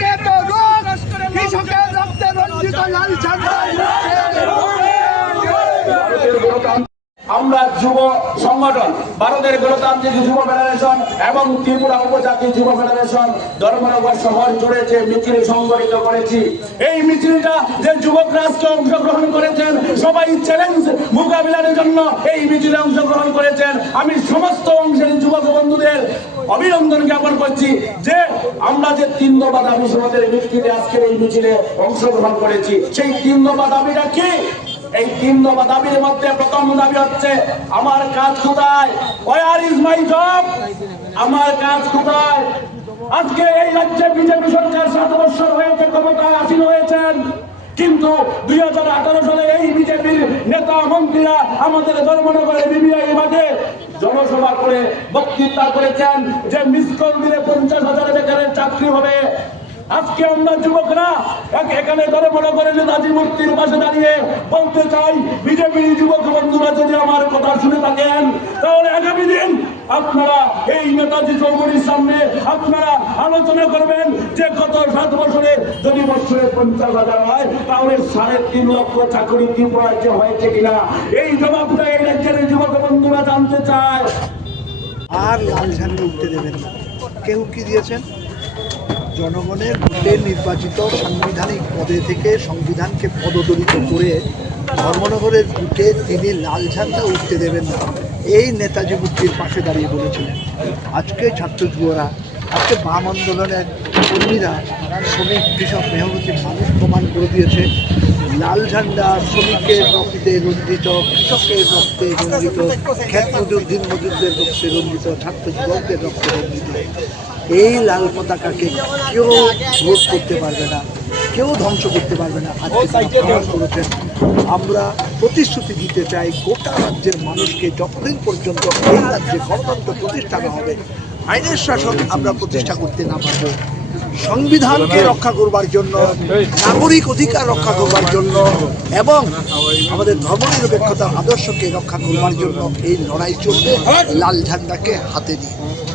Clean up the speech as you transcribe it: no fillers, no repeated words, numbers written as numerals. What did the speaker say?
থেকে তো রোগ কৃষকের রক্তে রঞ্জিত লাল ঝান্ডা। আমরা যুব সংগঠন ভারতের গণতান্ত্রিক যুব ফেডারেশন এবং ত্রিপুরা উপজাতি যুব ফেডারেশন ধর্মনগর শহর জুড়ে যে মিছিল সংগঠিত করেছি, এই মিছিলটা যে যুবকরা আজকে অংশগ্রহণ করেছেন, সবাই চ্যালেঞ্জ মোকাবিলার জন্য এই মিছিলে অংশগ্রহণ করেছেন। আমি সমস্ত অংশের যুবক বন্ধুদের অভিনন্দন জ্ঞাপন করছি যে আমরা যে 3 দফা দাবি সমাজের ভিত্তিতে আজকের এই মিছিলে অংশগ্রহণ করেছি। সেই 3 দফা দাবিটা কি? এই 3 দফা দাবির মধ্যে প্রথম দাবি হচ্ছে আমার কাজ কোথায়? Where is my job? আমার কাজ কোথায়? আজকে এই রাজ্যে বিজেপি সরকার 7 বছর হয়েছে ক্ষমতায় আসীন হয়েছেন, কিন্তু 2018 সালে এই বিজেপির নেতা মন্ত্রীরা আমাদের ধর্মনগরের বিবিআই মাঠে জনসভা করে বক্তৃতা করেছেন যে মিস কল দিলে 50,000 বেকারের চাকরি হবে। আজকে আমরা যুবকরা এখানে ধর্মনগরের নেতাজি মূর্তির পাশে দাঁড়িয়ে বলতে চাই, বিজেপির যুবক বন্ধুরা যদি আমার কথা শুনে থাকেন, তাহলে আগামী দিন আপনারা এই নেতাজি চৌমুহনীর সামনে আপনারা আলোচনা করবেন যে গত 7 বছরে যদি বছরে 50,000 হয়, তাহলে 3.5 লক্ষ চাকরি ত্রিপুরা রাজ্যে হয়েছে কিনা, এই জবাবটা এই রাজ্যের যুবক বন্ধুরা জানতে চায়। আর লাল ঝান্ডা উঠতে দেবেন না। কেউ কি দিয়েছেন? জনগণের ভোটে নির্বাচিত সাংবিধানিক পদে থেকে সংবিধানকে পদদলিত করে ধর্মনগরের বুকে তিনি লাল ঝান্ডা উঠতে দেবেন না, এই নেতাজি মূর্তির পাশে দাঁড়িয়ে বলেছিলেন। আজকে ছাত্র যুবরা, আজকে বাম আন্দোলনের কর্মীরা, শ্রমিক কৃষক মেহনতি মানুষ প্রমাণ করে দিয়েছে লাল ঝান্ডা শ্রমিকের রক্তে রঞ্জিত, কৃষকের রক্তে রঞ্জিত, ক্ষেত মজুর দিন মজুরদের রক্তে রঞ্জিত, ছাত্র যুবকদের রক্তে রঞ্জিত। এই লাল পতাকাকে কেউ রোধ করতে পারবে না, কেউ ধ্বংস করতে পারবে না। আজকে প্রমাণ করেছেন। আমরা প্রতিশ্রুতি দিতে চাই গোটা রাজ্যের মানুষকে, যতদিন পর্যন্ত এই রাজ্যে গণতন্ত্র প্রতিষ্ঠা না হবে, আইনের শাসন আমরা প্রতিষ্ঠা করতে না পারবো, সংবিধানকে রক্ষা করবার জন্য, নাগরিক অধিকার রক্ষা করবার জন্য এবং আমাদের ধর্মনিরপেক্ষতার আদর্শকে রক্ষা করবার জন্য এই লড়াই চলবে লাল ঝান্ডাকে হাতে নিয়ে।